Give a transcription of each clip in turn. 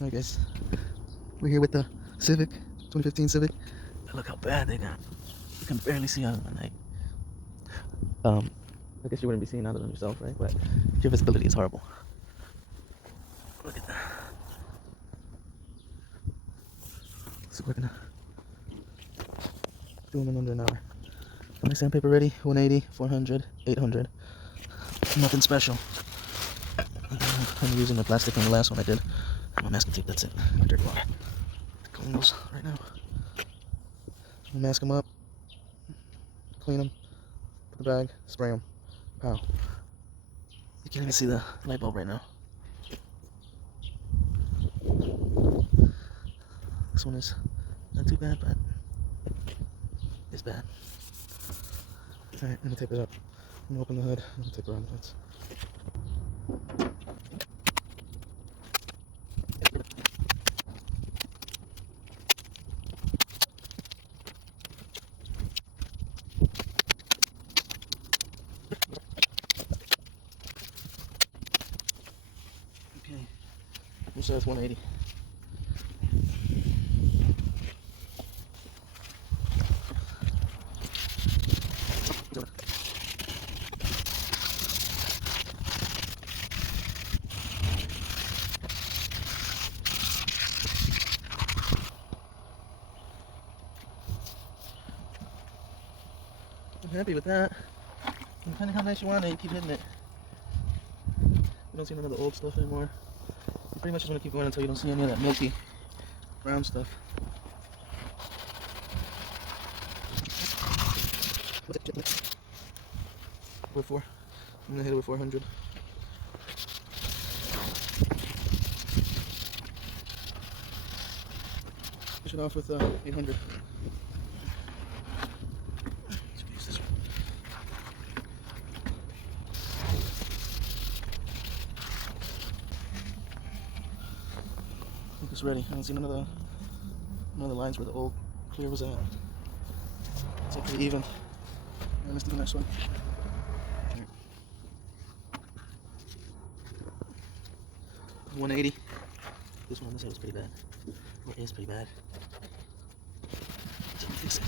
Alright guys, we're here with the Civic, 2015 Civic. Look how bad they got. You can barely see out of the night. I guess you wouldn't be seeing out of them yourself, right? But your visibility is horrible. Look at that. So we're gonna do them in under an hour. Got my sandpaper ready, 180, 400, 800. Nothing special. I'm using the plastic from the last one I did. And my masking tape, that's it. My dirty water. Clean those right now. Mask them up. Clean them. Put the bag. Spray them. Pow. You can't even see the light bulb right now. This one is not too bad, but it's bad. Alright, I'm gonna tape it up. I'm gonna open the hood. I'm gonna tape around the hoods. Okay, this says 180. I'm happy with that. Depending how nice you want it, you keep hitting it. You don't see none of the old stuff anymore. You pretty much just want to keep going until you don't see any of that milky brown stuff. With 4. I'm gonna hit it with 400. Push it off with 800. It's ready. I don't see none of the lines where the old clear was at. It's like pretty even. Alright, let's do the next one. Right. 180. This one on this side was pretty bad. Or is pretty bad. So let me fix it.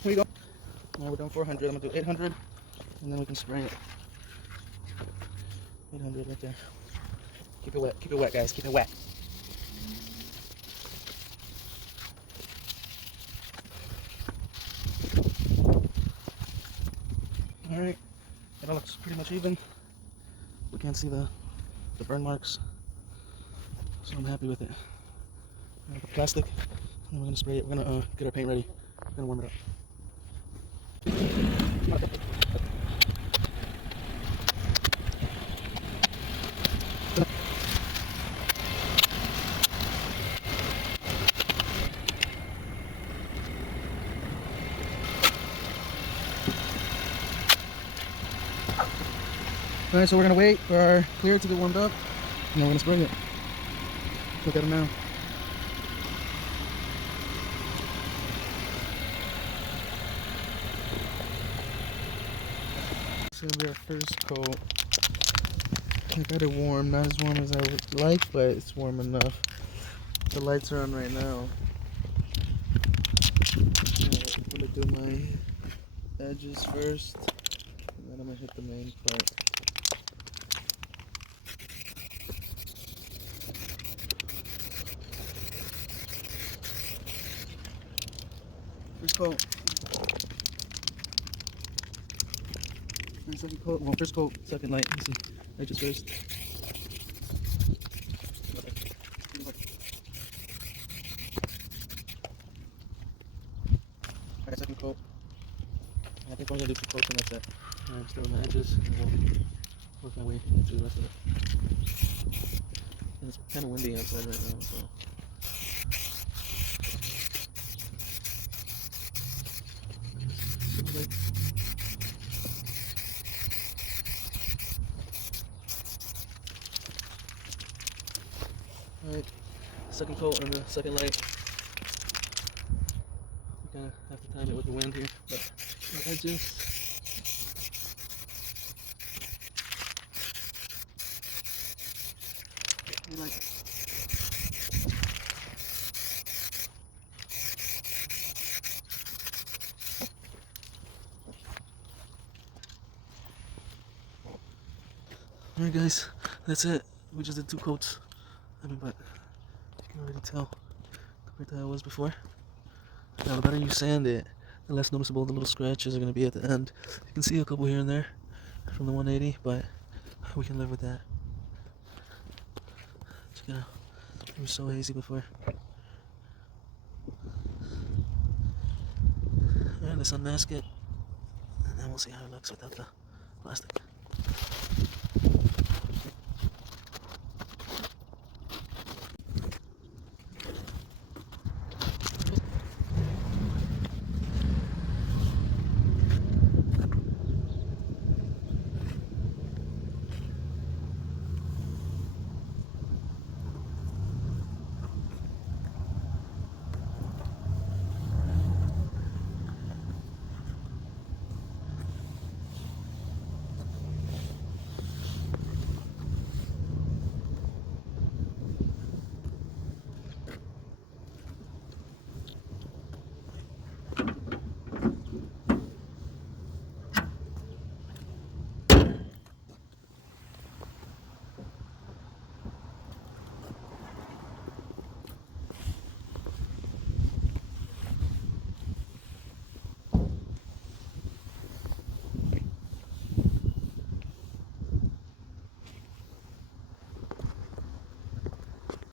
Here we go. Now we're down 400. I'm gonna do 800, and then we can spray it. 800 right there. Keep it wet. Keep it wet, guys. Keep it wet. All right. It all looks pretty much even. We can't see the burn marks, so I'm happy with it. I'm gonna put plastic, and we're gonna spray it. We're gonna get our paint ready. We're gonna warm it up. Alright, so we're gonna wait for our clear to get warmed up, and then we're gonna spray it. Look at them now. It's gonna be our first coat. I got it warm, not as warm as I would like, but it's warm enough. The lights are on right now. Alright, I'm gonna do my edges first, and then I'm gonna hit the main part. First coat. And second coat. Well, first coat, second light. Let's see. Edges first. Alright, second coat. I think I'm gonna do 2 coats and that's it. I'm still on the edges, and we'll work my way through the rest of it. And it's kind of windy outside right now, so. Alright, second coat on the second light. We kind of have to time it with the wind here, but I just like it. Alright guys, that's it. We just did 2 coats. I mean, but you can already tell compared to how it was before. Now the better you sand it, the less noticeable the little scratches are going to be at the end. You can see a couple here and there from the 180, but we can live with that. Check it out. It was so hazy before. Alright, let's unmask it, and then we'll see how it looks without the plastic.